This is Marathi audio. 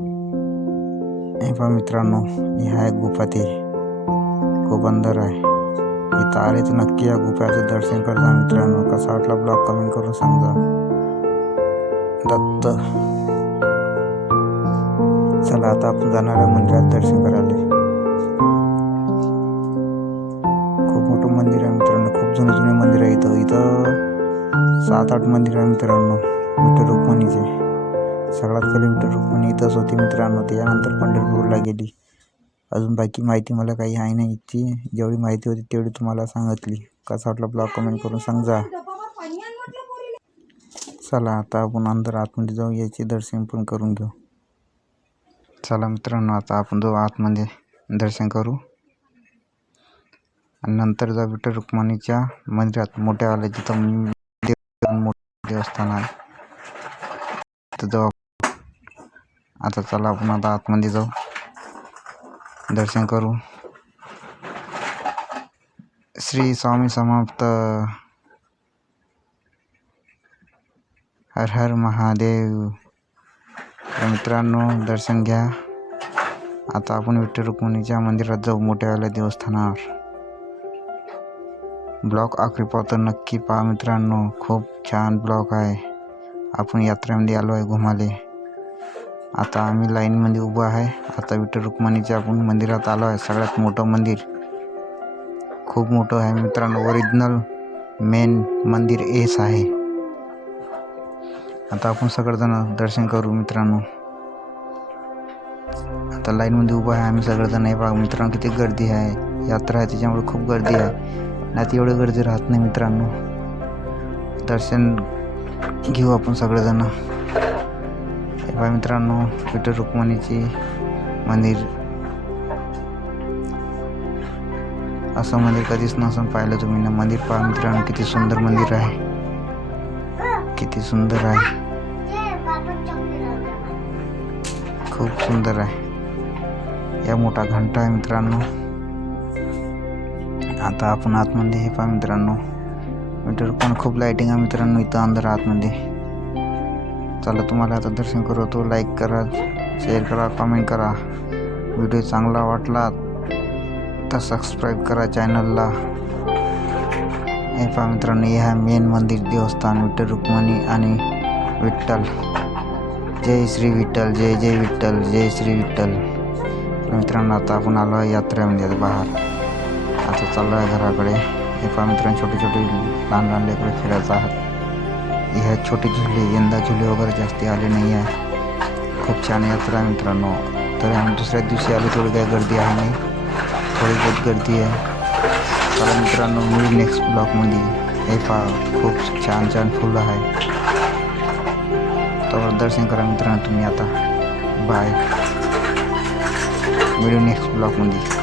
हे पहा मित्रांनो ही आहे गुफा ते खूप अंदर आहे. इथं आले तर नक्की या गुफ्याचं दर्शन करता मित्रांनो. कसा वाटला ब्लॉग कमेंट करून सांगा. दत्त. चला आता आपण जाणार आहे मंदिरात दर्शन करायला. खूप मोठं मंदिर आहे मित्रांनो. खूप जुने जुने मंदिर आहे इथं. इथं सात आठ मंदिर आहे मित्रांनो. विठ्ठल रुक्मिणीचे सगळ्यात पहिले विठ्ठल रुक्मिणी इथंच होती मित्रांनो. त्यानंतर पंढरपूरला गेली. अजून बाकी माहिती मला काही आहे नाही. इतकी जेवढी माहिती होती तेवढी तुम्हाला सांगितली. कसा वाटला ब्लॉग कमेंट करून सांगा चला आता आपण अंदर आतमध्ये जाऊ. याचे दर्शन पण करून घेऊ. चला मित्रांनो आता आपण जाऊ आतमध्ये. दर्शन करू. आणि नंतर जाऊ विठ्ठल रुक्मिणीच्या मंदिरात. मोठ्या आल्या जिथं मोठं देवस्थान आहे तिथं जाऊ आता चला आपण आता आतमध्ये जाऊ. दर्शन करू. श्री स्वामी समाप्त. हर हर महादेव. तर मित्रांनो दर्शन घ्या. आता आपण विठ्ठल रुक्मिणीच्या मंदिरात जाऊ मोठ्यावाल्या देवस्थानावर. ब्लॉग तर नक्की पहा मित्रांनो. खूप छान ब्लॉक आहे. आपण यात्रेमध्ये आलो आहे घुमाले. आता आम्ही लाईनमध्ये उभं आहे. आता विठ्ठल रुक्मिणीच्या आपण मंदिरात आलो आहे. सगळ्यात मोठं मंदिर. खूप मोठं आहे मित्रांनो. ओरिजिनल मेन मंदिर एस आहे. आता आपण सगळेजण दर्शन करू मित्रांनो. आता लाईनमध्ये उभं आहे. आम्ही सगळेजण हे बघा मित्रांनो किती गर्दी आहे. यात्रा आहे त्याच्यामुळे खूप गर्दी आहे. नाही एवढी गर्दी राहत नाही मित्रांनो. दर्शन घेऊ आपण सगळेजण. हे पहा मित्रांनो विठ्ठल रुक्मिणीची मंदिर. असं मंदिर कधीच नसून तुम्ही. ना मंदिर पहा मित्रांनो, किती सुंदर मंदिर आहे. किती सुंदर आहे. खूप सुंदर आहे. या मोठा घंटा आहे मित्रांनो. आता आपण आतमध्ये हे पहा मित्रांनो. मीटर पण खूप लाईटिंग आहे मित्रांनो इथं अंदर आतमध्ये. चला तुम्हाला आता दर्शन करवतो लाईक करा शेअर करा कमेंट करा. व्हिडिओ चांगला वाटला तर सबस्क्राईब करा चॅनलला हे पहा मित्रांनो हे आहे मेन मंदिर देवस्थान विठ्ठल रुक्मिणी आणि विठ्ठल. जय श्री विठ्ठल जय जय विठ्ठल जय श्री विठ्ठल. मित्रांनो आता आपण आलो आहे यात्रेमध्ये बाहेर. आता चाललो आहे घराकडे. हे पहा मित्रांनो छोटे छोटे लहान लहान लेकडे खेळायचं आहात. ह्या छोटे झुले, यंदा झुले वगैरे जास्ती आले नाही आहे खूप छान यात्रा आहे मित्रांनो। तरी आम्ही दुसऱ्या दिवशी आलो थोडी काही गर्दी आहे नाही। थोडी बहुत गर्दी आहे चला मित्रांनो मी नेक्स्ट ब्लॉकमध्ये हे पहा खूप छान छान फुलं आहे तर दर्शन करा मित्रांनो तुम्ही आता बाय व्हिडिओ नेक्स्ट ब्लॉकमध्ये